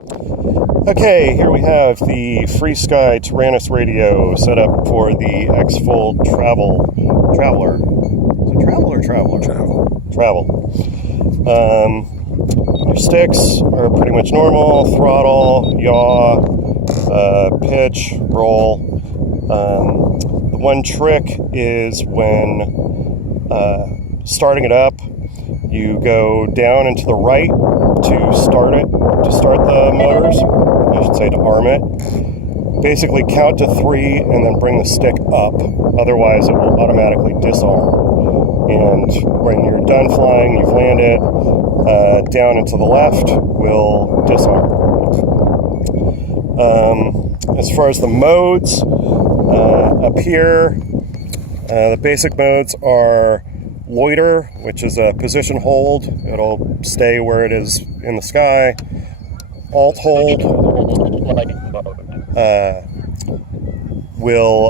Okay, here we have the FreeSky Taranis radio set up for the xFold Traveler. Is it Travel or Traveler? Travel. Your sticks are pretty much normal: throttle, yaw, pitch, roll. The one trick is when starting it up, you go down and to the right to start the motors. I should say to arm it. Basically count to 3 and then bring the stick up. Otherwise it will automatically disarm. And when you're done flying, you've landed, down and to the left will disarm. As far as the modes, up here, the basic modes are loiter, which is a position hold. It'll stay where it is in the sky. Alt hold will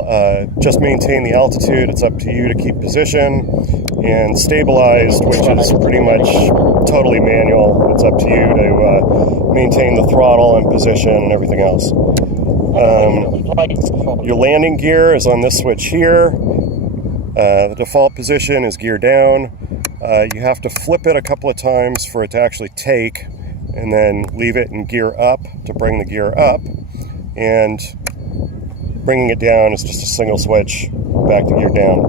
just maintain the altitude. It's up to you to keep position. And stabilized, which is pretty much totally manual. It's up to you to maintain the throttle and position and everything else. Your landing gear is on this switch here. The default position is gear down. You have to flip it a couple of times for it to actually take, and then leave it in gear up to bring the gear up. And bringing it down is just a single switch back to gear down.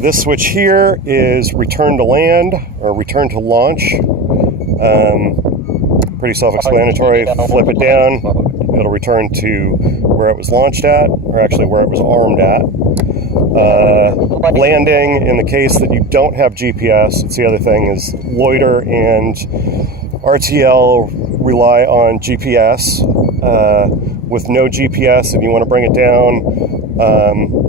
This switch here is return to land or return to launch. Pretty self-explanatory. Flip it down, it'll return to where it was launched at, or actually where it was armed at. Landing, in the case that you don't have GPS, it's the other thing, is loiter and RTL rely on GPS. With no GPS and you want to bring it down,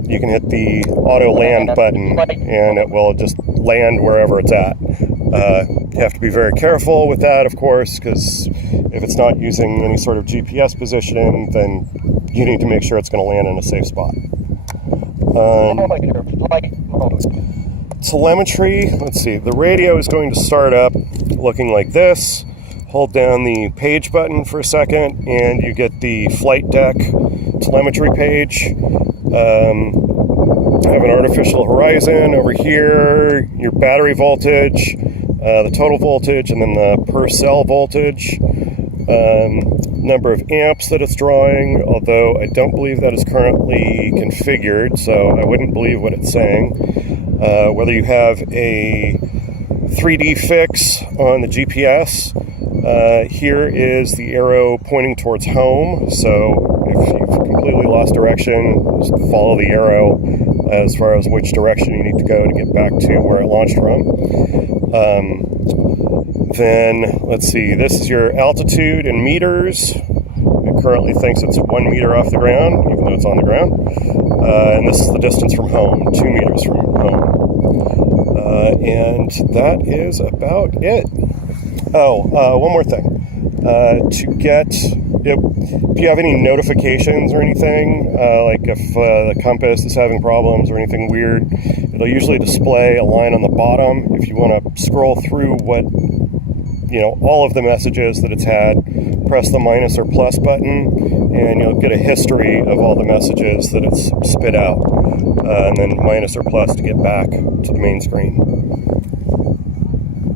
you can hit the auto land button and it will just land wherever it's at. You have to be very careful with that, of course, because if it's not using any sort of GPS positioning, then you need to make sure it's going to land in a safe spot. Telemetry, let's see, the radio is going to start up looking like this. Hold down the page button for a second and you get the flight deck telemetry page. I have an artificial horizon over here, your battery voltage, the total voltage, and then the per cell voltage, number of amps that it's drawing, although I don't believe that is currently configured, so I wouldn't believe what it's saying. Whether you have a 3D fix on the GPS. Here is the arrow pointing towards home, so if you've completely lost direction, just follow the arrow as far as which direction you need to go to get back to where it launched from. Then, let's see, this is your altitude in meters. It currently thinks it's 1 meter off the ground, even though it's on the ground. And this is the distance from home, 2 meters from home. And that is about it. One more thing. If you have any notifications or anything, like if the compass is having problems or anything weird, it'll usually display a line on the bottom. If you want to scroll through all of the messages that it's had, press the minus or plus button, and you'll get a history of all the messages that it's spit out, and then minus or plus to get back to the main screen.